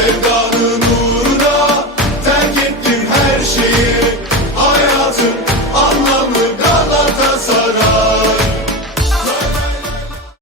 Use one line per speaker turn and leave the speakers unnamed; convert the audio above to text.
sevda